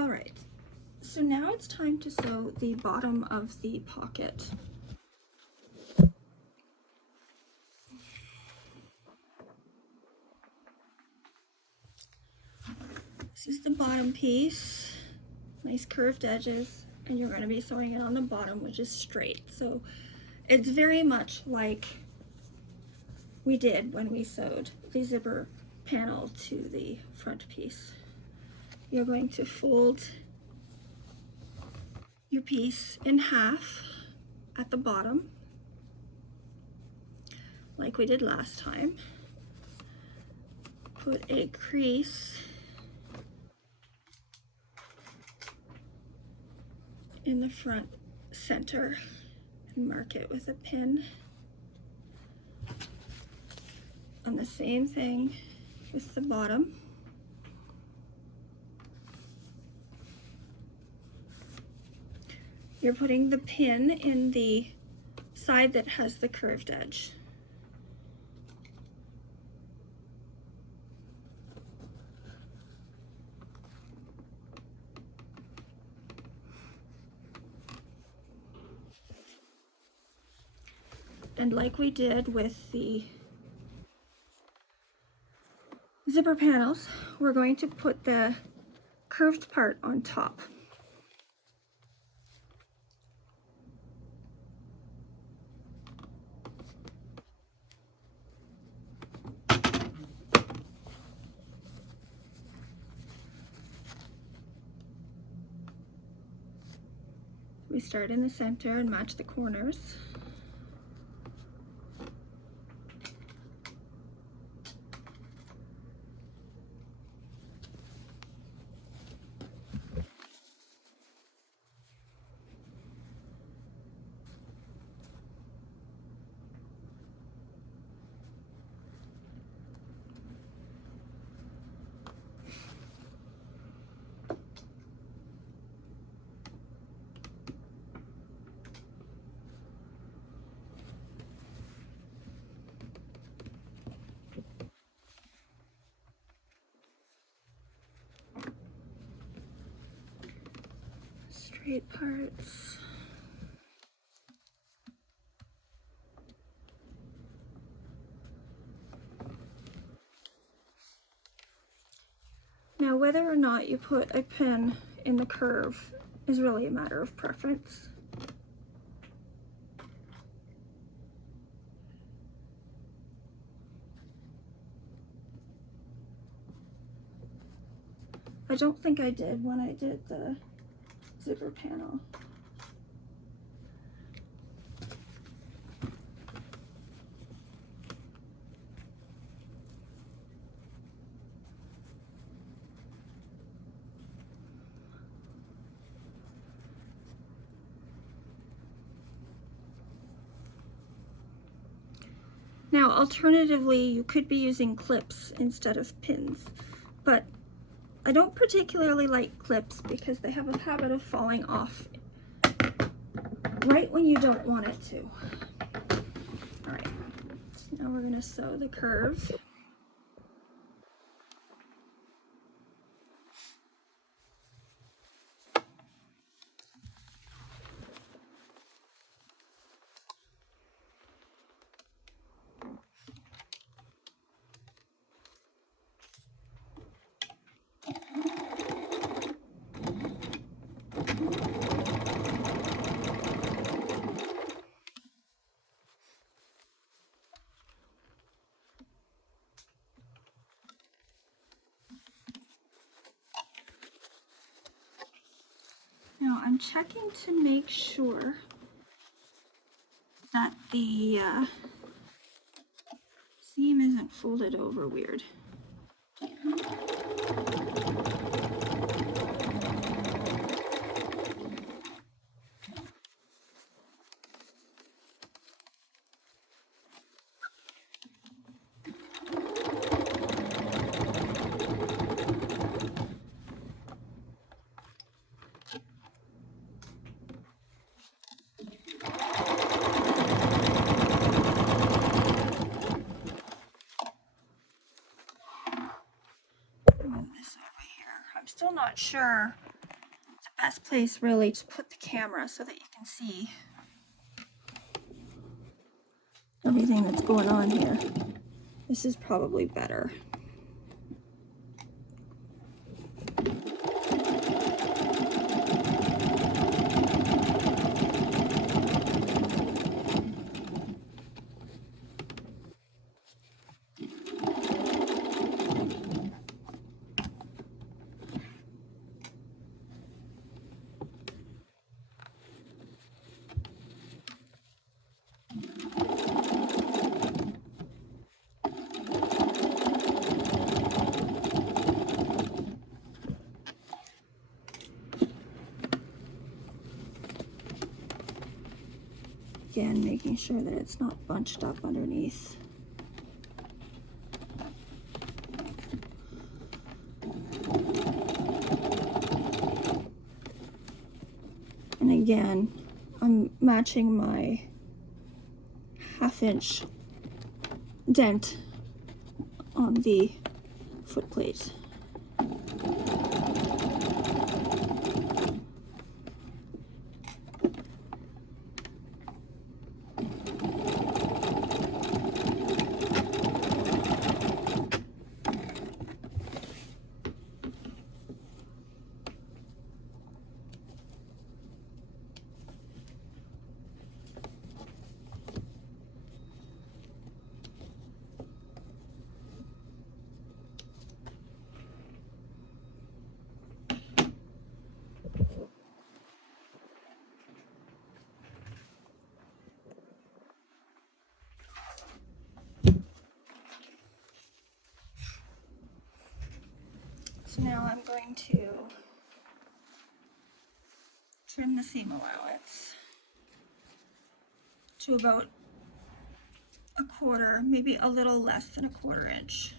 All right, so now it's time to sew the bottom of the pocket. This is the bottom piece, nice curved edges, and you're going to be sewing it on the bottom, which is straight. So it's very much like we did when we sewed the zipper panel to the front piece. You're going to fold your piece in half at the bottom, like we did last time. Put a crease in the front center and mark it with a pin. And the same thing with the bottom. You're putting the pin in the side that has the curved edge. And like we did with the zipper panels, we're going to put the curved part on top. We start in the center and match the corners. Straight parts. Now, whether or not you put a pin in the curve is really a matter of preference. I don't think I did when I did the zipper panel. Now, alternatively, you could be using clips instead of pins, but I don't particularly like clips because they have a habit of falling off right when you don't want it to. All right, so now we're going to sew the curve. Now I'm checking to make sure that the seam isn't folded over weird. Move this over here. I'm still not sure best place really to put the camera so that you can see everything that's going on here. This is probably better. Again, making sure that it's not bunched up underneath. And again, I'm matching my 1/2 inch dent on the foot plate. So now I'm going to trim the seam allowance to about 1/4, maybe a little less than 1/4 inch.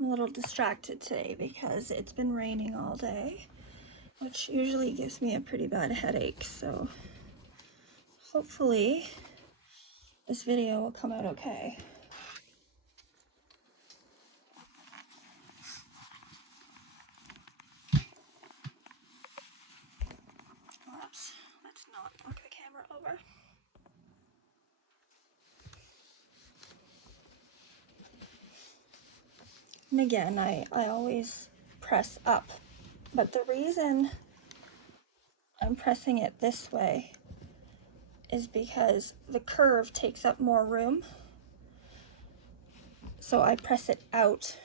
I'm a little distracted today because it's been raining all day, which usually gives me a pretty bad headache, so hopefully this video will come out okay. Oops, let's not knock the camera over. And again, I always press up, but the reason I'm pressing it this way is because the curve takes up more room. So I press it out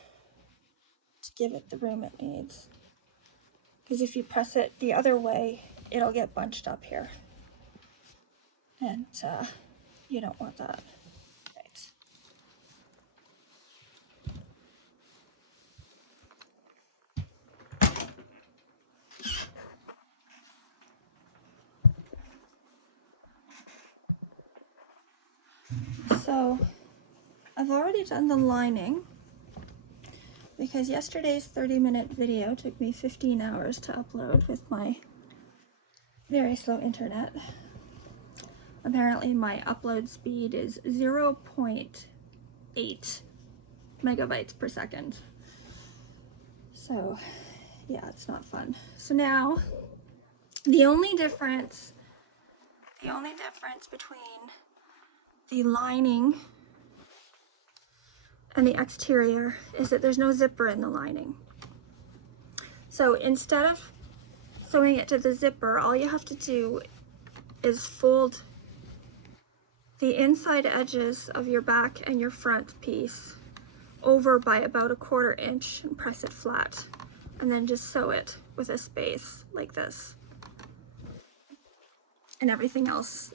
to give it the room it needs. Because if you press it the other way, it'll get bunched up here. And you don't want that. Right. So I've already done the lining because yesterday's 30-minute video took me 15 hours to upload with my very slow internet. Apparently my upload speed is 0.8 megabytes per second. So yeah, it's not fun. So now the only difference between the lining and the exterior is that there's no zipper in the lining. So instead of sewing it to the zipper, all you have to do is fold the inside edges of your back and your front piece over by about 1/4 inch and press it flat, and then just sew it with a space like this. And everything else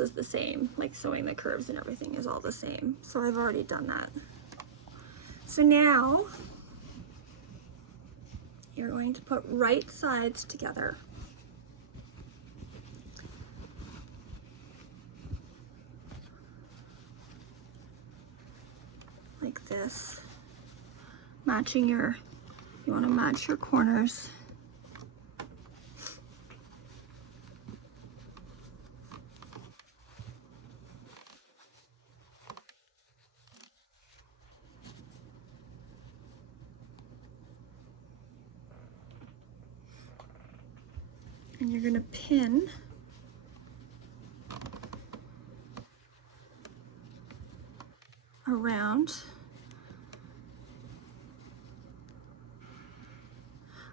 is the same, like sewing the curves and everything is all the same. So I've already done that. So now you're going to put right sides together. Like this. You want to match your corners. And you're going to pin around.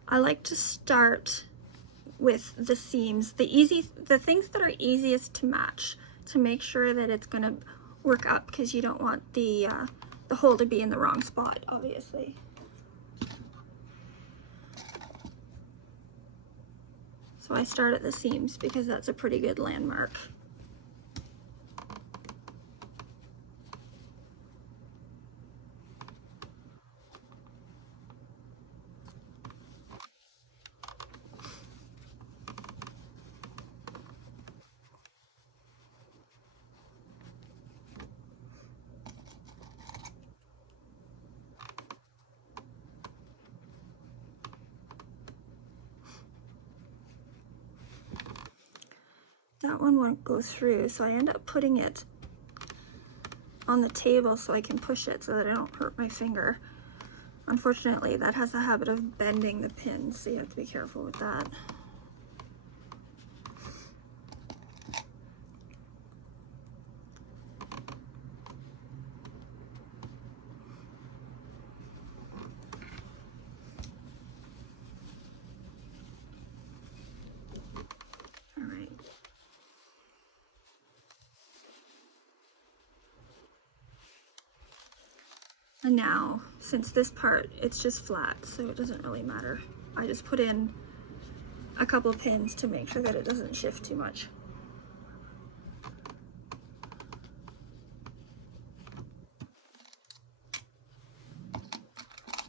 I like to start with the seams, the things that are easiest to match, to make sure that it's going to work up, because you don't want the hole to be in the wrong spot, obviously. So I start at the seams because that's a pretty good landmark. That one won't go through, so I end up putting it on the table so I can push it so that I don't hurt my finger. Unfortunately, that has a habit of bending the pins, so you have to be careful with that. All right. And now, since this part, it's just flat, so it doesn't really matter. I just put in a couple pins to make sure that it doesn't shift too much.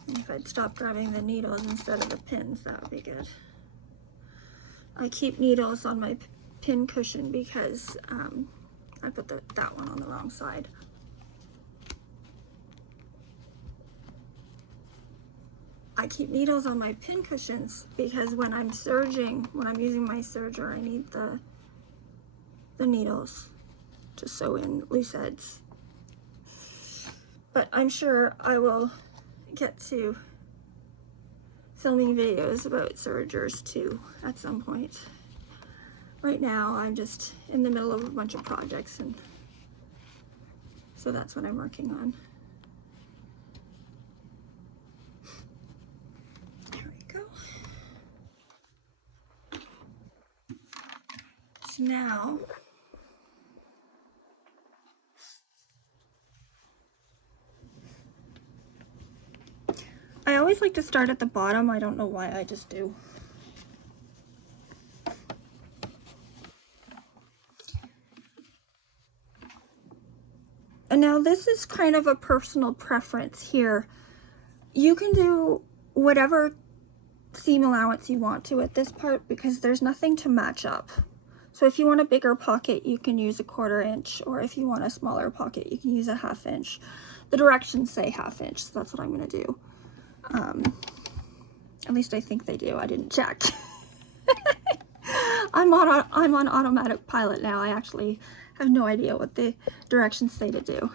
And if I'd stop grabbing the needles instead of the pins, that would be good. I keep needles on my pin cushion because I put that one on the wrong side. I keep needles on my pin cushions because when I'm serging, when I'm using my serger, I need the needles to sew in loose ends. But I'm sure I will get to filming videos about sergers too at some point. Right now I'm just in the middle of a bunch of projects, and so that's what I'm working on. Now, I always like to start at the bottom. I don't know why, I just do. And now this is kind of a personal preference here. You can do whatever seam allowance you want to at this part because there's nothing to match up. So if you want a bigger pocket, you can use a 1/4 inch, or if you want a smaller pocket, you can use a 1/2 inch. The directions say 1/2 inch, so that's what I'm gonna do. At least I think they do, I didn't check. I'm on automatic pilot now. I actually have no idea what the directions say to do.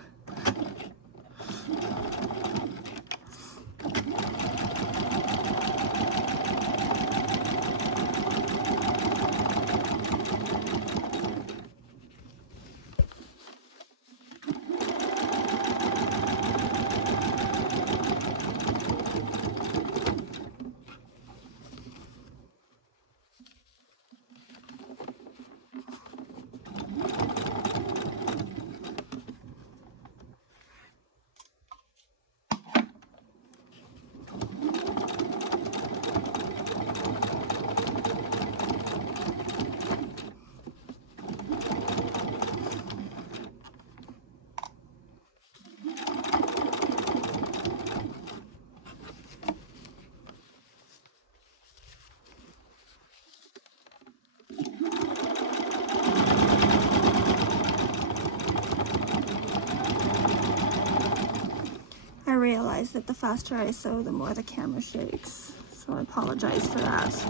realize that the faster I sew, the more the camera shakes. So I apologize for that.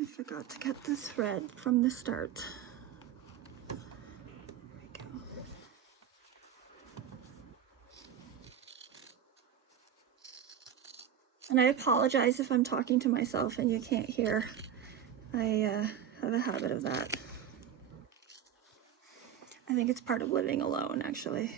I forgot to cut the thread from the start. There we go. And I apologize if I'm talking to myself and you can't hear. I have a habit of that. I think it's part of living alone, actually.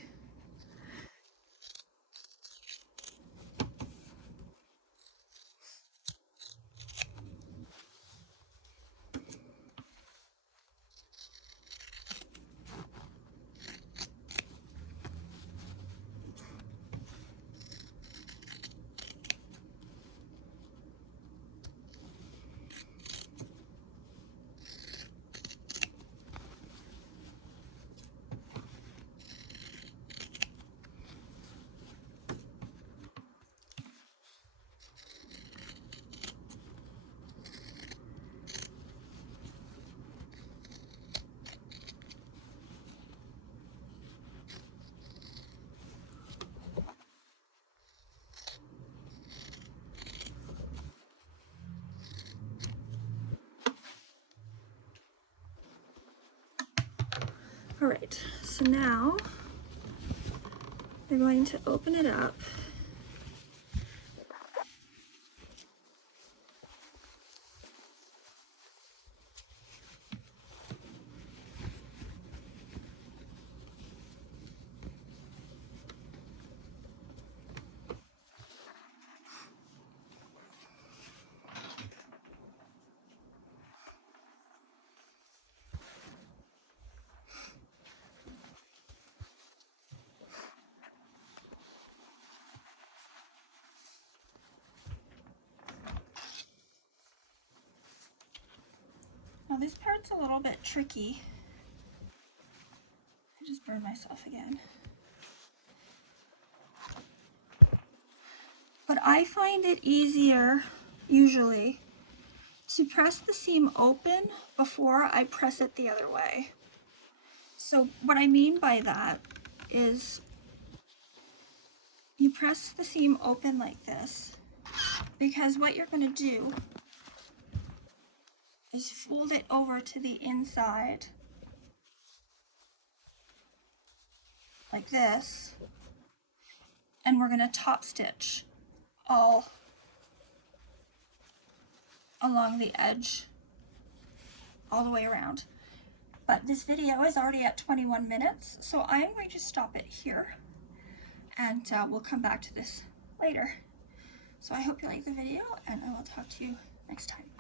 All right, so now we're going to open it up. Now this part's a little bit tricky. I just burned myself again. But I find it easier, usually, to press the seam open before I press it the other way. So what I mean by that is you press the seam open like this, because what you're going to do is fold it over to the inside like this, and we're going to top stitch all along the edge all the way around. But this video is already at 21 minutes, so I'm going to stop it here, and we'll come back to this later. So I hope you like the video, and I will talk to you next time.